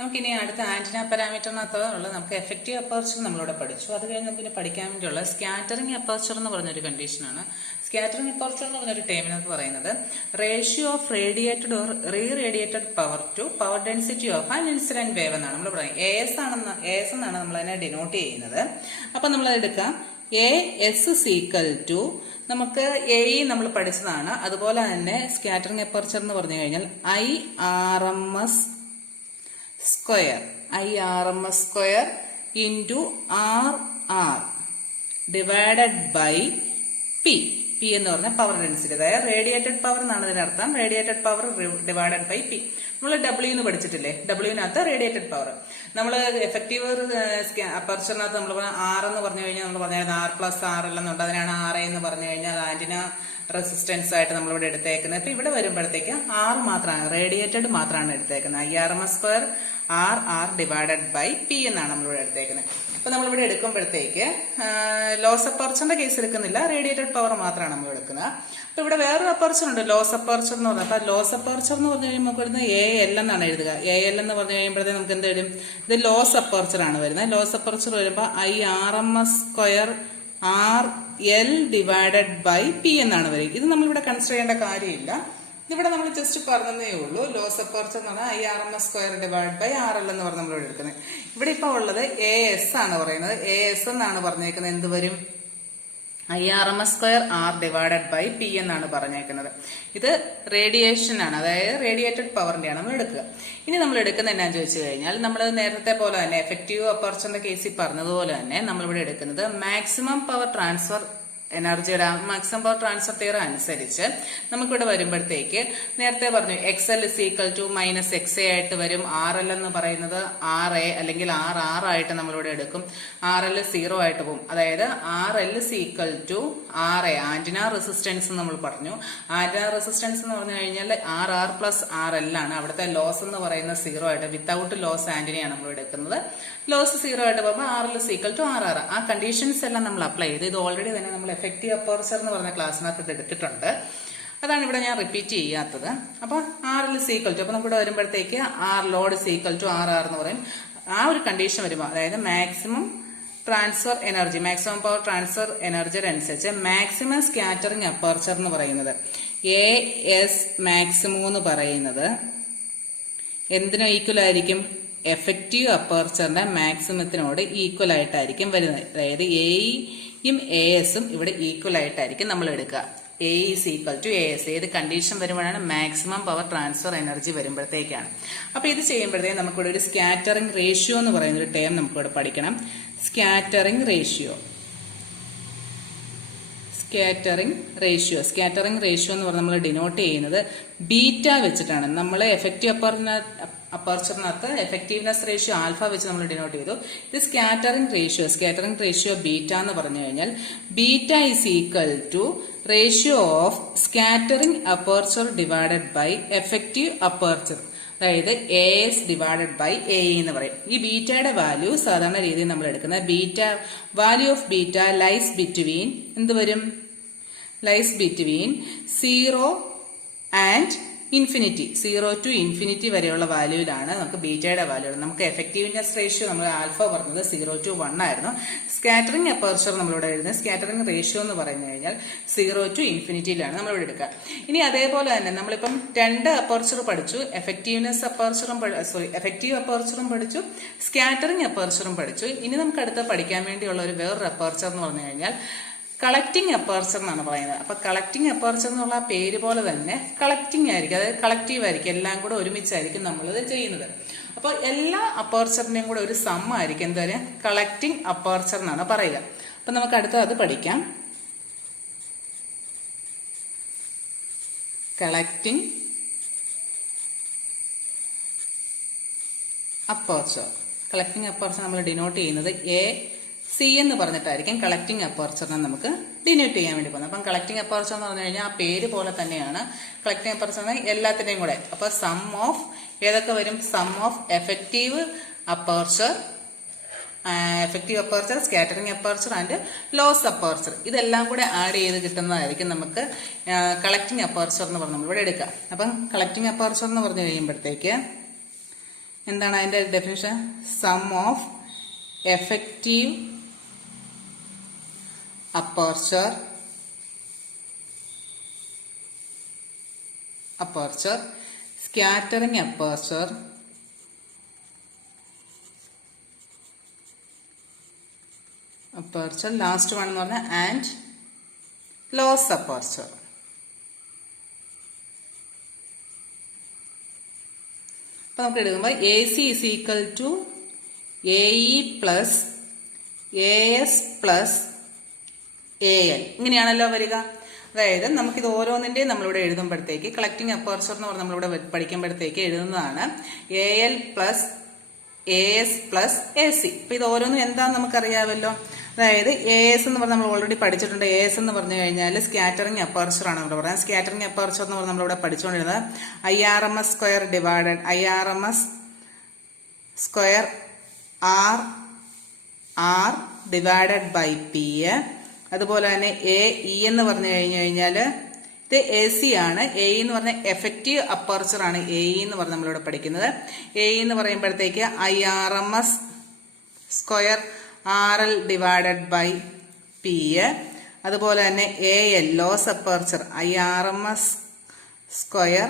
നമുക്കിനി അടുത്ത ആന്റിന പാരാമീറ്ററിനകത്തുള്ള നമുക്ക് എഫക്റ്റീവ് അപ്പർച്ചർ നമ്മളിവിടെ പഠിച്ചു. അത് കഴിഞ്ഞ് നമുക്കിനി പഠിക്കാൻ വേണ്ടിയുള്ള സ്കാറ്ററിംഗ് അപ്പർച്ചർ എന്ന് പറഞ്ഞൊരു കണ്ടീഷനാണ്. സ്കാറ്ററിംഗ് അപ്പർച്ചർ എന്ന് പറഞ്ഞൊരു ടേമിനകത്ത് പറയുന്നത് ratio of radiated or reradiated power to power density of an incident wave എന്നാണ് നമ്മൾ പറയുന്നത്. AS എന്നാണ് നമ്മൾ അതിനെ ഡിനോട്ട് ചെയ്യുന്നത്. അപ്പൊ നമ്മളത് എടുക്കാം. AS ഈക്വൽ ടു നമുക്ക് എ നമ്മൾ പഠിച്ചതാണ്. അതുപോലെ തന്നെ സ്കാറ്ററിംഗ് അപ്പർച്ചർ എന്ന് പറഞ്ഞു കഴിഞ്ഞാൽ IRMS square into RR divided by P എന്ന് പറഞ്ഞാൽ പവർ ഡെൻസിറ്റി, അതായത് റേഡിയേറ്റഡ് പവർ എന്നാണ് ഇതിനർത്ഥം. Radiated power divided by P. നമ്മൾ W എന്ന് പഠിച്ചിട്ടില്ലേ? Wനകത്ത് റേഡിയേറ്റഡ് പവർ. നമ്മൾ എഫക്റ്റീവ് അപ്പർച്ചറിനകത്ത് നമ്മൾ R എന്ന് പറഞ്ഞു കഴിഞ്ഞാൽ നമ്മൾ പറഞ്ഞത് R+R എന്നുണ്ട്. അതിനാണ് RA എന്ന് പറഞ്ഞു കഴിഞ്ഞാൽ ആന്റിന റെസിസ്റ്റൻസ് ആയിട്ട് നമ്മളിവിടെ എടുത്തേക്കുന്നത്. ഇപ്പൊ ഇവിടെ വരുമ്പോഴത്തേക്ക് R മാത്രമാണ്, റേഡിയേറ്റഡ് മാത്രമാണ് എടുത്തേക്കുന്നത്. IRMS square RR divided by P എന്നാണ് നമ്മളിവിടെ എടുത്തേക്കുന്നത്. അപ്പൊ നമ്മളിവിടെ എടുക്കുമ്പോഴത്തേക്ക് ലോസ് അപ്പർച്ചറിന്റെ കേസ് എടുക്കുന്നില്ല, റേഡിയേറ്റഡ് പവർ മാത്രമാണ് നമ്മൾ എടുക്കുന്നത്. അപ്പൊ ഇവിടെ വേറൊരു അപ്പർച്ചർ ഉണ്ട്, ലോസ് അപ്പർച്ചർ എന്ന് പറഞ്ഞാൽ. അപ്പൊ ലോസ് അപ്പർച്ചർ എന്ന് പറഞ്ഞു കഴിയുമ്പോൾ നമുക്ക് ഇവിടുന്ന് AL എന്നാണ് എഴുതുക. AL എന്ന് പറഞ്ഞു കഴിയുമ്പോഴത്തേക്ക് നമുക്ക് എന്ത് വരും? ഇത് ലോസ് അപ്പർച്ചർ ആണ് വരുന്നത്. ലോസ് അപ്പർച്ചർ വരുമ്പോൾ IRMS square RL divided by P എന്നാണ് വരിക. ഇത് നമ്മളിവിടെ കൺസിഡർ ചെയ്യേണ്ട കാര്യമില്ല. ഇവിടെ നമ്മൾ ജസ്റ്റ് പറഞ്ഞതേ ഉള്ളൂ. ലോസ് അപ്പർച്ചർ എന്ന് പറഞ്ഞാൽ IRMS square divide by RL എന്ന് പറഞ്ഞ് നമ്മളിവിടെ എടുക്കുന്നത്. ഇവിടെ ഇപ്പൊ ഉള്ളത് AS ആണ് പറയുന്നത്. AS എന്നാണ് പറഞ്ഞേക്കുന്നത്. എന്ത് വരും? IRMS square R divided by P എന്നാണ് പറഞ്ഞേക്കുന്നത്. ഇത് റേഡിയേഷൻ ആണ്, അതായത് റേഡിയേറ്റഡ് പവറിന്റെയാണ് നമ്മൾ എടുക്കുക. ഇനി നമ്മൾ എടുക്കുന്നത് എന്നാന്ന് ചോദിച്ചു കഴിഞ്ഞാൽ നമ്മൾ നേരത്തെ പോലെ തന്നെ എഫക്റ്റീവ് അപ്പർച്ചറിന്റെ കേസിൽ പറഞ്ഞതുപോലെ തന്നെ നമ്മളിവിടെ എടുക്കുന്നത് മാക്സിമം പവർ ട്രാൻസ്ഫർ എനർജിയുടെ മാക്സിമം പവർ ട്രാൻസ്ഫർ തിയറം അനുസരിച്ച് നമുക്കിവിടെ വരുമ്പോഴത്തേക്ക് നേരത്തെ പറഞ്ഞു XL -XA ആയിട്ട് വരും. RL എന്ന് പറയുന്നത് RA അല്ലെങ്കിൽ RR ആയിട്ട് നമ്മളിവിടെ എടുക്കും. RL 0 ആയിട്ട് പോകും. അതായത് RL RA ആന്റിന റെസിസ്റ്റൻസ് നമ്മൾ പറഞ്ഞു. ആന്റിന റെസിസ്റ്റൻസ് എന്ന് പറഞ്ഞു കഴിഞ്ഞാൽ RR+RL ആണ്. അവിടുത്തെ ലോസ് എന്ന് പറയുന്നത് 0 ആയിട്ട്, വിത്തൗട്ട് ലോസ് ആന്റിനയാണ് നമ്മൾ എടുക്കുന്നത്. ലോസ് 0 ആയിട്ട് പോകുമ്പോൾ RL RR. ആ കണ്ടീഷൻസ് എല്ലാം നമ്മൾ അപ്ലൈ ചെയ്ത് ഇത് ഓൾറെഡി തന്നെ നമ്മൾ എഫക്റ്റീവ് അപ്പർച്ചർ എന്ന് പറഞ്ഞ ക്ലാസ്സിനകത്ത് ഇത് എടുത്തിട്ടുണ്ട്. അതാണ് ഇവിടെ ഞാൻ റിപ്പീറ്റ് ചെയ്യാത്തത്. അപ്പൊ RL അപ്പൊ നമുക്കിവിടെ വരുമ്പോഴത്തേക്ക് R ലോഡ് RR എന്ന് പറയും. ആ ഒരു കണ്ടീഷൻ വരുമ്പോൾ, അതായത് maximum transfer energy, maximum power transfer energy അനുസരിച്ച് മാക്സിമം സ്കാറ്ററിംഗ് അപ്പർച്ചർ എന്ന് പറയുന്നത് AS മാക്സിമം എന്ന് പറയുന്നത് എന്തിനു ഈക്വൽ ആയിരിക്കും? എഫക്റ്റീവ് അപ്പർച്ചറിന്റെ മാക്സിമത്തിനോട് ഈക്വൽ ആയിട്ടായിരിക്കും വരുന്നത്. അതായത് AEയും ASഉം ഇവിടെ ഈക്വൽ ആയിട്ടായിരിക്കും നമ്മൾ എടുക്കുക. A is equal to AS. ഏത് കണ്ടീഷൻ വരുമ്പോഴാണ്? മാക്സിമം പവർ ട്രാൻസ്ഫർ എനർജി വരുമ്പോഴത്തേക്കാണ്. അപ്പൊ ഇത് ചെയ്യുമ്പോഴത്തേക്ക് നമുക്കിവിടെ ഒരു സ്കാറ്ററിംഗ് റേഷ്യോ എന്ന് പറയുന്ന ഒരു ടേം നമുക്കിവിടെ പഠിക്കണം. സ്കാറ്ററിംഗ് റേഷ്യോ എന്ന് പറഞ്ഞാൽ നമ്മൾ ഡിനോട്ട് ചെയ്യുന്നത് ബീറ്റ വെച്ചിട്ടാണ്. നമ്മൾ എഫക്റ്റീവ് അപ്പർച്ചറിനകത്ത് എഫക്റ്റീവ്നെസ് റേഷ്യോ ആൽഫ വെച്ച് നമ്മൾ ഡിനോട്ട് ചെയ്തു. ഇത് സ്കാറ്ററിംഗ് റേഷ്യോ ബീറ്റ എന്ന് പറഞ്ഞു കഴിഞ്ഞാൽ beta is equal to ratio of scattering aperture divided by effective aperture, അതായത് AS ഡിവൈഡഡ് ബൈ AE എന്ന് പറയും. ഈ ബീറ്റയുടെ വാല്യൂ സാധാരണ രീതിയിൽ നമ്മൾ എടുക്കുന്നത് value of beta lies between എന്ത് വരും? Lies between 0 and infinity. 0 to infinity വരെയുള്ള വാല്യൂവിലാണ് നമുക്ക് ബീറ്റയുടെ വാല്യൂ. നമുക്ക് എഫക്റ്റീവ്നെസ് റേഷ്യോ നമ്മൾ ആൽഫ പറഞ്ഞത് 0 to 1 ആയിരുന്നു. സ്കാറ്ററിംഗ് അപ്പർച്ചർ നമ്മളിവിടെ എഴുതുന്നത് സ്കാറ്ററിംഗ് റേഷ്യോ എന്ന് പറഞ്ഞു കഴിഞ്ഞാൽ 0 to ഇൻഫിനിറ്റിയിലാണ് നമ്മളിവിടെ എടുക്കുക. ഇനി അതേപോലെ തന്നെ നമ്മളിപ്പം 2 അപ്പർച്ചർ പഠിച്ചു. എഫക്റ്റീവ് അപ്പർച്ചറും പഠിച്ചു, സ്കാറ്ററിംഗ് അപ്പർച്ചറും പഠിച്ചു. ഇനി നമുക്ക് അടുത്ത് പഠിക്കാൻ വേണ്ടിയുള്ള ഒരു വേറൊരു അപ്പർച്ചർ എന്ന് പറഞ്ഞു കഴിഞ്ഞാൽ കളക്ടിങ് അപ്പർച്ചർ എന്നാണ് പറയുന്നത്. അപ്പൊ കളക്ടിങ് അപ്പർച്ചർ എന്നുള്ള പേര് പോലെ തന്നെ കളക്ടിങ് ആയിരിക്കും, അതായത് കളക്റ്റീവ് ആയിരിക്കും. എല്ലാം കൂടെ ഒരുമിച്ചായിരിക്കും നമ്മളിത് ചെയ്യുന്നത്. അപ്പോൾ എല്ലാ അപ്പർച്ചറിന്റെയും കൂടെ ഒരു സം ആയിരിക്കും എന്താ കളക്ടിങ് അപ്പർച്ചർ എന്നാണ് പറയുക. അപ്പൊ നമുക്ക് അടുത്ത അത് പഠിക്കാം. കളക്ടിങ് അപ്പർച്ചർ നമ്മൾ ഡിനോട്ട് ചെയ്യുന്നത് C എന്ന് പറഞ്ഞിട്ടായിരിക്കും കളക്ടിങ് അപ്പർച്ചറിനെ നമുക്ക് ഡിനോട്ട് ചെയ്യാൻ വേണ്ടി പോകുന്നത്. അപ്പം കളക്ടിങ് അപ്പർച്ചർ എന്ന് പറഞ്ഞു കഴിഞ്ഞാൽ ആ പേര് പോലെ തന്നെയാണ്. കളക്ടിങ് അപ്പർച്ചർ എല്ലാത്തിന്റെയും കൂടെ. അപ്പൊ സം ഓഫ് ഏതൊക്കെ വരും? Sum of effective aperture, scattering aperture and loss aperture, ഇതെല്ലാം കൂടെ ആഡ് ചെയ്ത് കിട്ടുന്നതായിരിക്കും നമുക്ക് കളക്ടിങ് അപ്പർച്ചർ എന്ന് പറഞ്ഞ് നമ്മളിവിടെ എടുക്കുക. അപ്പം കളക്ടിങ് അപ്പർച്ചർ എന്ന് പറഞ്ഞു കഴിയുമ്പോഴത്തേക്ക് എന്താണ് അതിന്റെ definition? Sum of effective aperture scattering aperture last one എന്ന് പറഞ്ഞാൽ ആൻഡ് ലോസ് അപ്പർച്ചർ. അപ്പൊ നമുക്ക് എഴുതുമ്പോൾ A C is equal to A E plus A S plus A L, ഇങ്ങനെയാണല്ലോ വരിക. അതായത് നമുക്കിത് ഓരോന്നിന്റെയും നമ്മളിവിടെ എഴുതുമ്പോഴത്തേക്ക് കളക്ടിങ് അപ്പർച്ചർ എന്ന് പറഞ്ഞ് നമ്മളിവിടെ പഠിക്കുമ്പോഴത്തേക്ക് എഴുതുന്നതാണ് A L plus A S plus A C. അപ്പൊ ഇത് ഓരോന്നും എന്താന്ന് നമുക്കറിയാമല്ലോ. അതായത് എ എസ് എന്ന് പറഞ്ഞാൽ നമ്മൾ ഓൾറെഡി പഠിച്ചിട്ടുണ്ട്. എ എസ് എന്ന് പറഞ്ഞു കഴിഞ്ഞാൽ സ്കാറ്ററിംഗ് അപ്പർച്ചർ ആണ് നമ്മൾ പറയുന്നത്. സ്കാറ്ററിംഗ് അപ്പർച്ചർ എന്ന് പറഞ്ഞാൽ നമ്മളിവിടെ പഠിച്ചുകൊണ്ടിരുന്നത് IRMS square divided IRMS square R divided by P. അതുപോലെ തന്നെ എ ഇ എന്ന് പറഞ്ഞു കഴിഞ്ഞാൽ ഇത് എ സി ആണ്. എ ഇ എന്ന് പറഞ്ഞാൽ എഫക്റ്റീവ് അപ്പർച്ചർ ആണ് എ ഇ എന്ന് പറഞ്ഞ് നമ്മളിവിടെ പഠിക്കുന്നത്. എ ഇ എന്ന് പറയുമ്പോഴത്തേക്ക് IRMS square RL divided by P. അതുപോലെ തന്നെ A L loss aperture IRMS square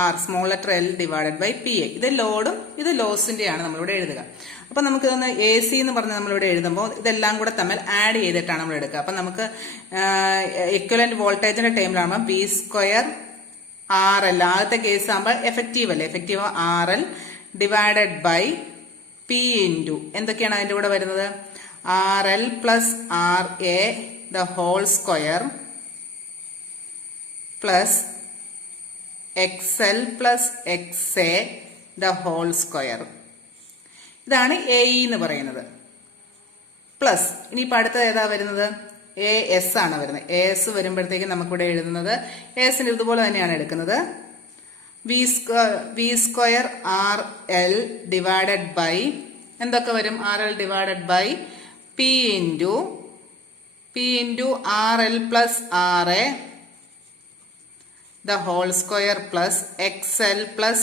R small letter L divided by P A. ഇത് ലോഡും ഇത് ലോസിന്റെയാണ് നമ്മളിവിടെ എഴുതുക. അപ്പൊ നമുക്ക് എ സി എന്ന് പറഞ്ഞ് നമ്മളിവിടെ എഴുതുമ്പോൾ ഇതെല്ലാം കൂടെ തമ്മിൽ ആഡ് ചെയ്തിട്ടാണ് നമ്മൾ എടുക്കുക. അപ്പൊ നമുക്ക് ഇക്വലന്റ് വോൾട്ടേജിന്റെ ടൈമിലാകുമ്പോൾ വി സ്ക്വയർ ആർ എൽ, ആദ്യത്തെ കേസ് ആകുമ്പോൾ എഫക്റ്റീവ് അല്ലേ, effective RL divided by P into എന്തൊക്കെയാണ് അതിന്റെ കൂടെ വരുന്നത്? RL plus RA the whole square plus XL plus XA the whole square. ഇതാണ് എ ഇ എന്ന് പറയുന്നത്. പ്ലസ് ഇനിയിപ്പോൾ അടുത്തത് ഏതാ വരുന്നത്? എ എസ് ആണ് വരുന്നത്. എ എസ് വരുമ്പോഴത്തേക്ക് നമുക്കിവിടെ എഴുതുന്നത് എ എസിന് ഇതുപോലെ തന്നെയാണ് എടുക്കുന്നത്. V square RL divided by എന്തൊക്കെ വരും? RL divided by P into RL plus RA the whole square plus XL plus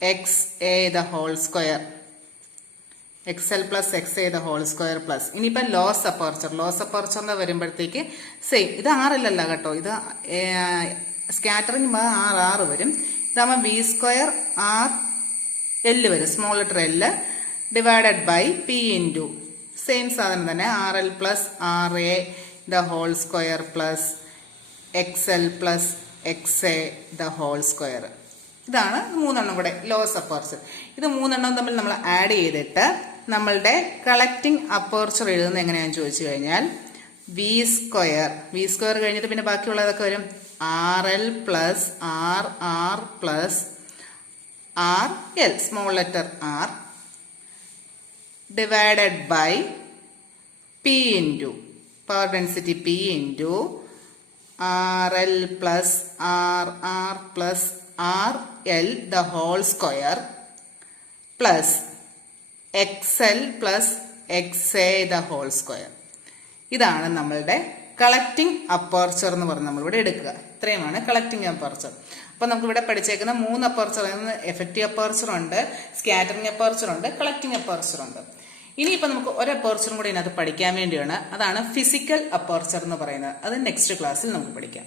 XA the whole square. XL plus XA the whole square plus. ഇനിയിപ്പം loss അപ്പർച്ചറിന്റെ വരുമ്പോഴത്തേക്ക് same. ഇത് RL അല്ല കേട്ടോ, ഇത് scattering R വരും. ഇതാകുമ്പോൾ വി സ്ക്വയർ RL വരും, small letter L divided by P into same സാധനം തന്നെ RL plus RA the whole square plus XL plus XA the whole square. ഇതാണ് മൂന്നെണ്ണം കൂടെ ലോസ് അപ്പർച്ചർ. ഇത് മൂന്നെണ്ണം തമ്മിൽ നമ്മൾ ആഡ് ചെയ്തിട്ട് നമ്മളുടെ കളക്ടിങ് അപ്പർച്ചർ എഴുതുന്നത് എങ്ങനെയാണെന്ന് ചോദിച്ചു കഴിഞ്ഞാൽ വി സ്ക്വയർ കഴിഞ്ഞിട്ട് പിന്നെ ബാക്കിയുള്ളതൊക്കെ വരും RL plus RR plus RL small letter R divided by P into power density P into RL plus RR plus RL the whole square plus XL plus XA the whole square. ഇതാണ് നമ്മളുടെ collecting aperture എന്ന് പറഞ്ഞ് നമ്മളിവിടെ എടുക്കുക. ഇത്രയുമാണ് collecting aperture. അപ്പൊ നമുക്ക് ഇവിടെ പഠിച്ചേക്കുന്ന 3 അപ്പർച്ചർ, എഫക്റ്റീവ് അപ്പർച്ചർ ഉണ്ട്, സ്കാറ്ററിംഗ് അപ്പർച്ചർ ഉണ്ട്, കളക്ടിങ് അപ്പർച്ചർ ഉണ്ട്. ഇനിയിപ്പോൾ നമുക്ക് ഒരു അപ്പർച്ചറും കൂടി ഇതിനകത്ത് പഠിക്കാൻ വേണ്ടിയാണ്. അതാണ് ഫിസിക്കൽ അപ്പർച്ചർ എന്ന് പറയുന്നത്. അത് നെക്സ്റ്റ് ക്ലാസ്സിൽ നമുക്ക് പഠിക്കാം.